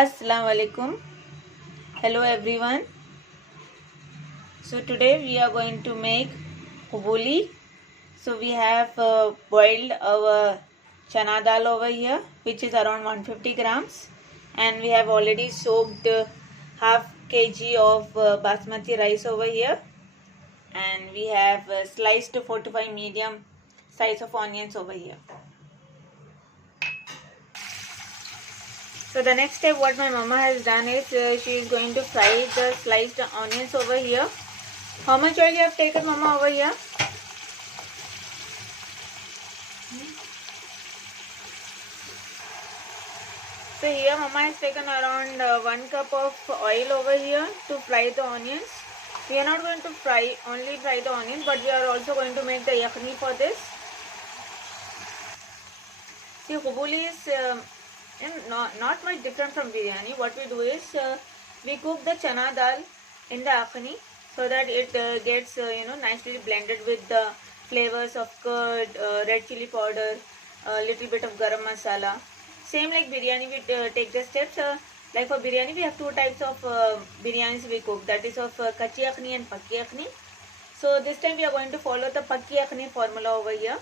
Assalamu alaikum. Hello everyone. So today we are going to make hubuli. So we have boiled our chana dal over here, which is around 150 grams, and we have already soaked half kg of basmati rice over here, and we have sliced 4 to 5 medium size of onions over here. So the next step what my mama has done is she is going to fry the sliced onions over here. How much oil you have taken, mama, over here? So here mama has taken around 1 cup of oil over here to fry the onions. We are not going to only fry the onions, but we are also going to make the yakhni for this. See, hubuli is not much different from biryani. What we do is we cook the chana dal in the yakhni so that it gets nicely blended with the flavors of curd, red chili powder, a little bit of garam masala. Same like biryani, we take the steps. Like for biryani, we have two types of biryanis we cook. That is of kachi yakhni and pakki yakhni. So this time we are going to follow the pakki yakhni formula over here.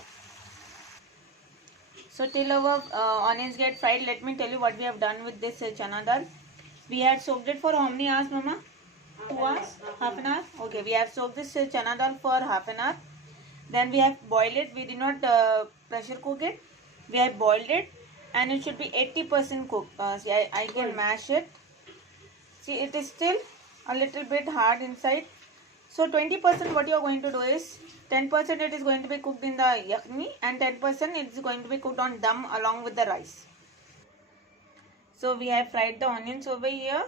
So till our onions get fried, let me tell you what we have done with this chana dal. We had soaked it for how many hours, mama? 2 hours? Half an hour? Okay, we have soaked this chana dal for half an hour. Then we have boiled it. We did not pressure cook it. We have boiled it, and it should be 80% cooked. See, I can mash it. See, it is still a little bit hard inside. So 20% what you are going to do is 10% it is going to be cooked in the yakhni, and 10% it is going to be cooked on dum along with the rice. So we have fried the onions over here,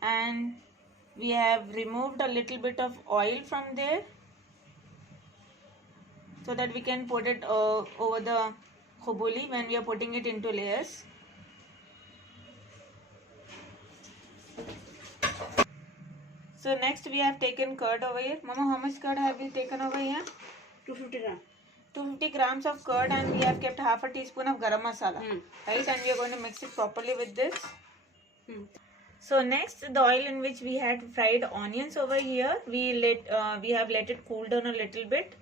and we have removed a little bit of oil from there so that we can put it over the hubuli when we are putting it into layers. So next we have taken curd over here. Mama, how much curd have you taken over here? 250 grams. 250 grams of curd, and we have kept half a teaspoon of garam masala. Right, and we are going to mix it properly with this. So next, the oil in which we had fried onions over here, we have let it cool down a little bit.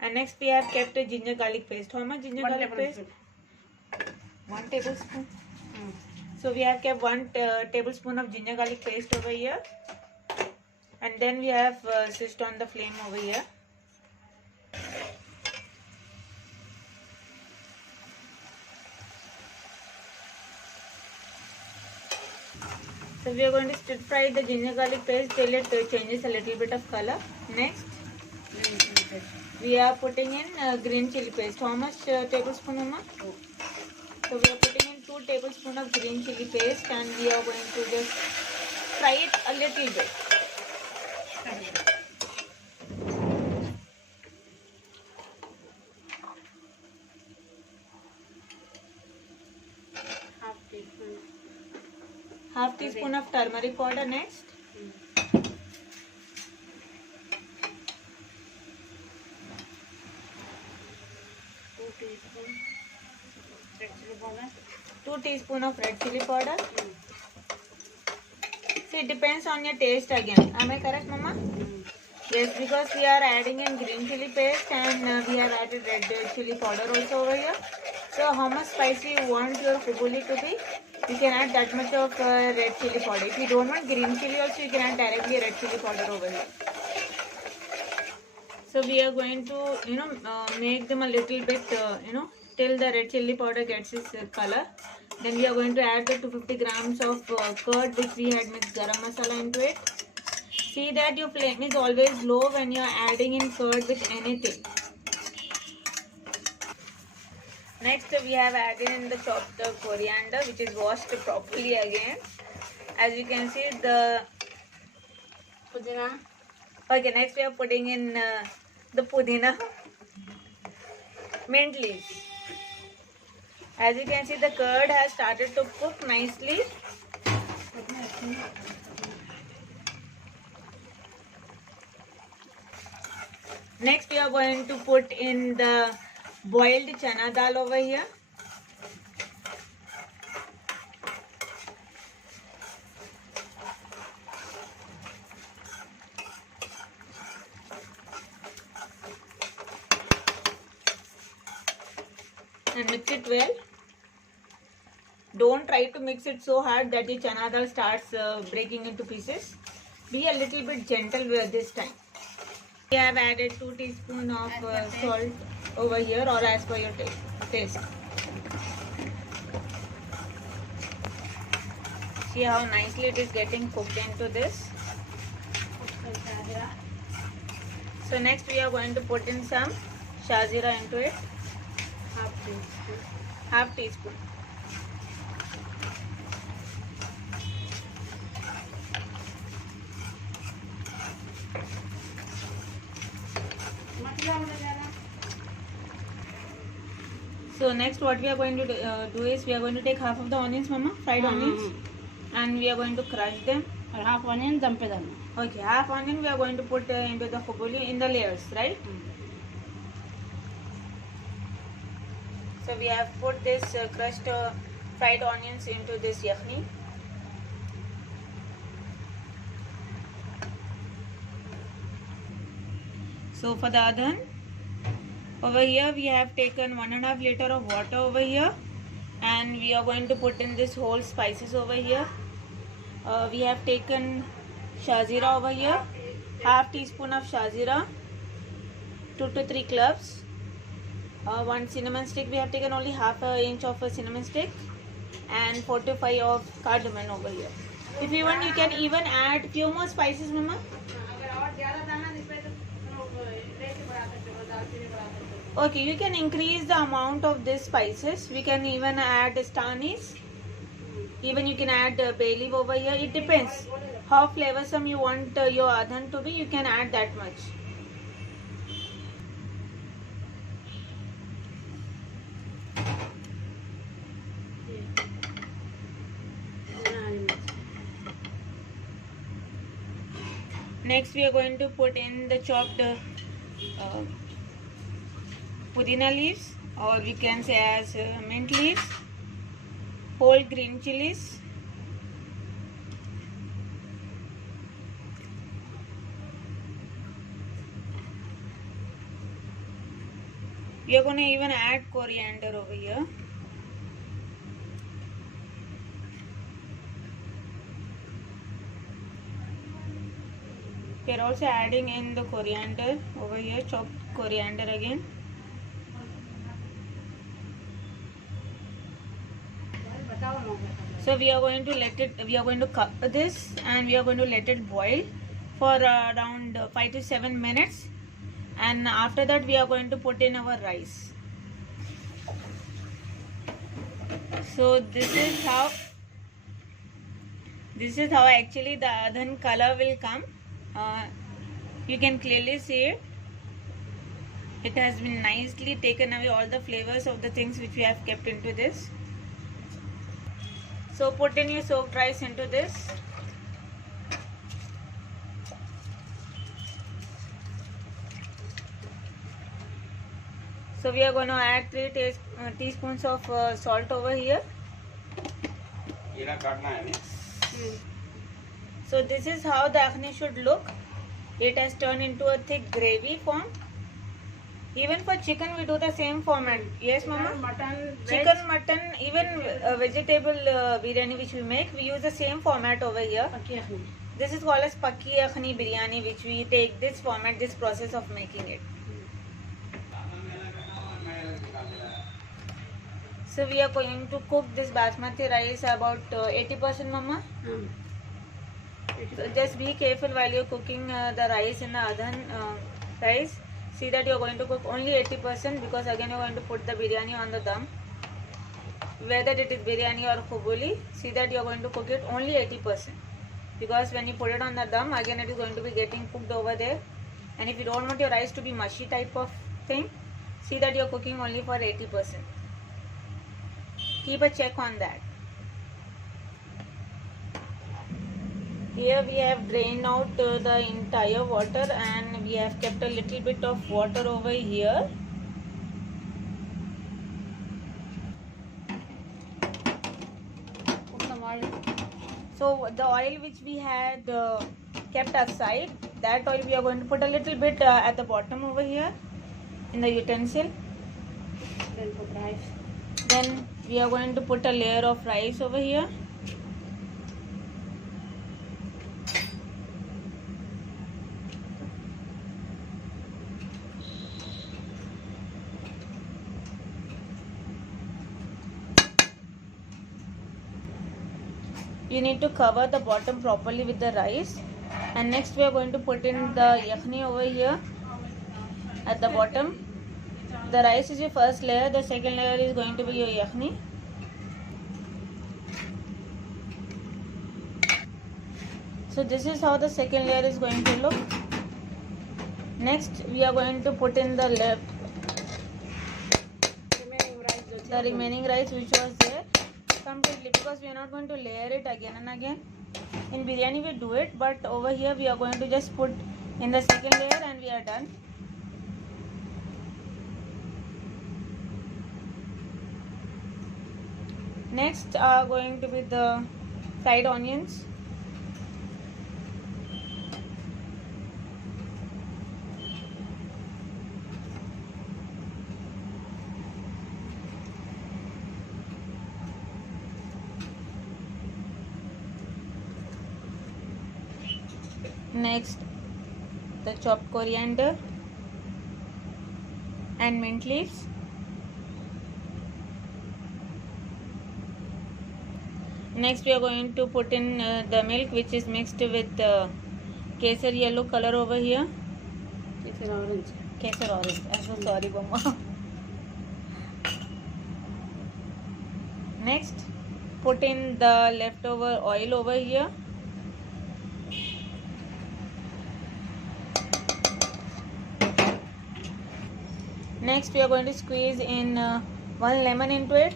And next we have kept a ginger garlic paste. How much ginger garlic paste? 1 tablespoon. So we have kept 1 tablespoon of ginger garlic paste over here. And then we have switched on the flame over here. So we are going to stir fry the ginger garlic paste till it changes a little bit of color. Next, we are putting in green chili paste. How much tablespoon, mama? So we are putting in 2 tablespoons of green chili paste, and we are going to just fry it a little bit. Half teaspoon of turmeric powder next. Two teaspoon of red chili powder. See, it depends on your taste again. Am I correct, mama? Yes, because we are adding in green chili paste, and we have added red chili powder also over here. So how much spicy you want your hubuli to be, you can add that much of red chili powder. If you don't want green chili also, you can add directly red chili powder over here. So we are going to make them a little bit till the red chili powder gets its color. Then we are going to add the 250 grams of curd which we had mixed garam masala into it. See that your flame is always low when you are adding in curd with anything. Next we have added in the chopped coriander, which is washed properly again. As you can see, the pudina. Okay, next we are putting in the pudina, mint leaves. As you can see, the curd has started to cook nicely. Next we are going to put in the boiled chana dal over here. and mix it well. Don't try to mix it so hard that the chana dal starts breaking into pieces. Be a little bit gentle with this time. We have added 2 teaspoons of salt over here, or as per your taste. See how nicely it is getting cooked into this. So next we are going to put in some shazira into it. Half teaspoon. So next what we are going to do is we are going to take half of the onions, mama, fried onions, and we are going to crush them. Half onion dam pe dalna. Okay, half onion we are going to put into the khubuli in the layers, right? So we have put this crushed fried onions into this yakhni. So for the adhan, over here we have taken 1.5 liter of water over here, and we are going to put in this whole spices over here. We have taken shazira over here, half teaspoon of shazira, 2 to 3 cloves, 1 cinnamon stick. We have taken only half an inch of a cinnamon stick, and 4 to 5 of cardamom over here. If you want, you can even add few more spices, mama. Okay, you can increase the amount of these spices. We can even add stanis. Even you can add bay leaf over here. It depends how flavorsome you want your adhan to be. You can add that much. Next we are going to put in the chopped pudina leaves, or we can say as mint leaves, whole green chilies, we are going to even add coriander over here. We are also adding in the coriander over here, chopped coriander again. So we are going to cover this, and we are going to let it boil for around 5 to 7 minutes, and after that we are going to put in our rice. So this is how actually the adhan color will come. You can clearly see it. It has been nicely taken away all the flavors of the things which we have kept into this. So put in your soaked rice into this. So we are going to add 3 teaspoons of salt over here. So this is how the akhni should look. It has turned into a thick gravy form. Even for chicken we do the same format. Yes, mama? Chicken, mutton, even vegetable biryani which we make, we use the same format over here. This is called as pakki akhni biryani, which we take this format, this process of making it. So we are going to cook this basmati rice about 80%, mama. So just be careful while you're cooking the rice in the adhan rice. See that you're going to cook only 80%, because again you're going to put the biryani on the dum. Whether it is biryani or khubuli, see that you're going to cook it only 80%. Because when you put it on the dum, again it is going to be getting cooked over there. And if you don't want your rice to be mushy type of thing, see that you're cooking only for 80%. Keep a check on that. Here we have drained out the entire water, and we have kept a little bit of water over here. Put some oil. So the oil which we had kept aside, that oil we are going to put a little bit at the bottom over here in the utensil. Then put rice. Then we are going to put a layer of rice over here. You need to cover the bottom properly with the rice. And next we are going to put in the yakhni over here at the bottom. The rice is your first layer. The second layer is going to be your yakhni. So this is how the second layer is going to look. Next we are going to put in the remaining rice which was there completely, because we are not going to layer it again and again. In biryani we do it, but over here we are going to just put in the second layer and we are done. Next are going to be the fried onions. Next, the chopped coriander and mint leaves. Next we are going to put in the milk which is mixed with kesar yellow color over here. Kesar orange. I'm so sorry, Mama. Next, put in the leftover oil over here. Next we are going to squeeze in one lemon into it.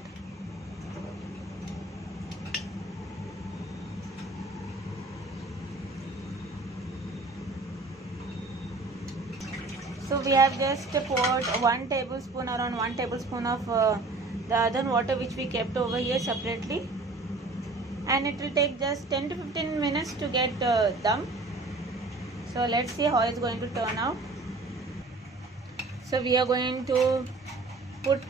So we have just poured 1 tablespoon, around 1 tablespoon of the other water which we kept over here separately, and it will take just 10 to 15 minutes to get dum. So let's see how it's going to turn out. So we are going to put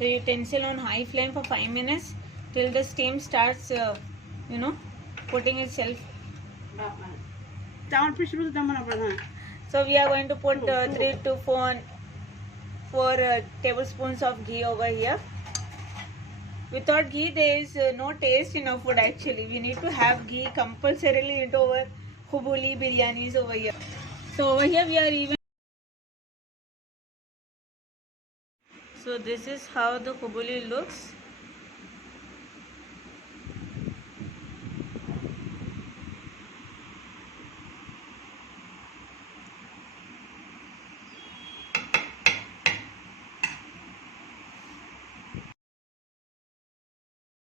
the utensil on high flame for 5 minutes till the steam starts putting itself. So we are going to put 3 to 4 tablespoons of ghee over here. Without ghee there is no taste in our food actually. We need to have ghee compulsorily into our khubuli biryanis over here. So over here we are even. So this is how the khubuli looks.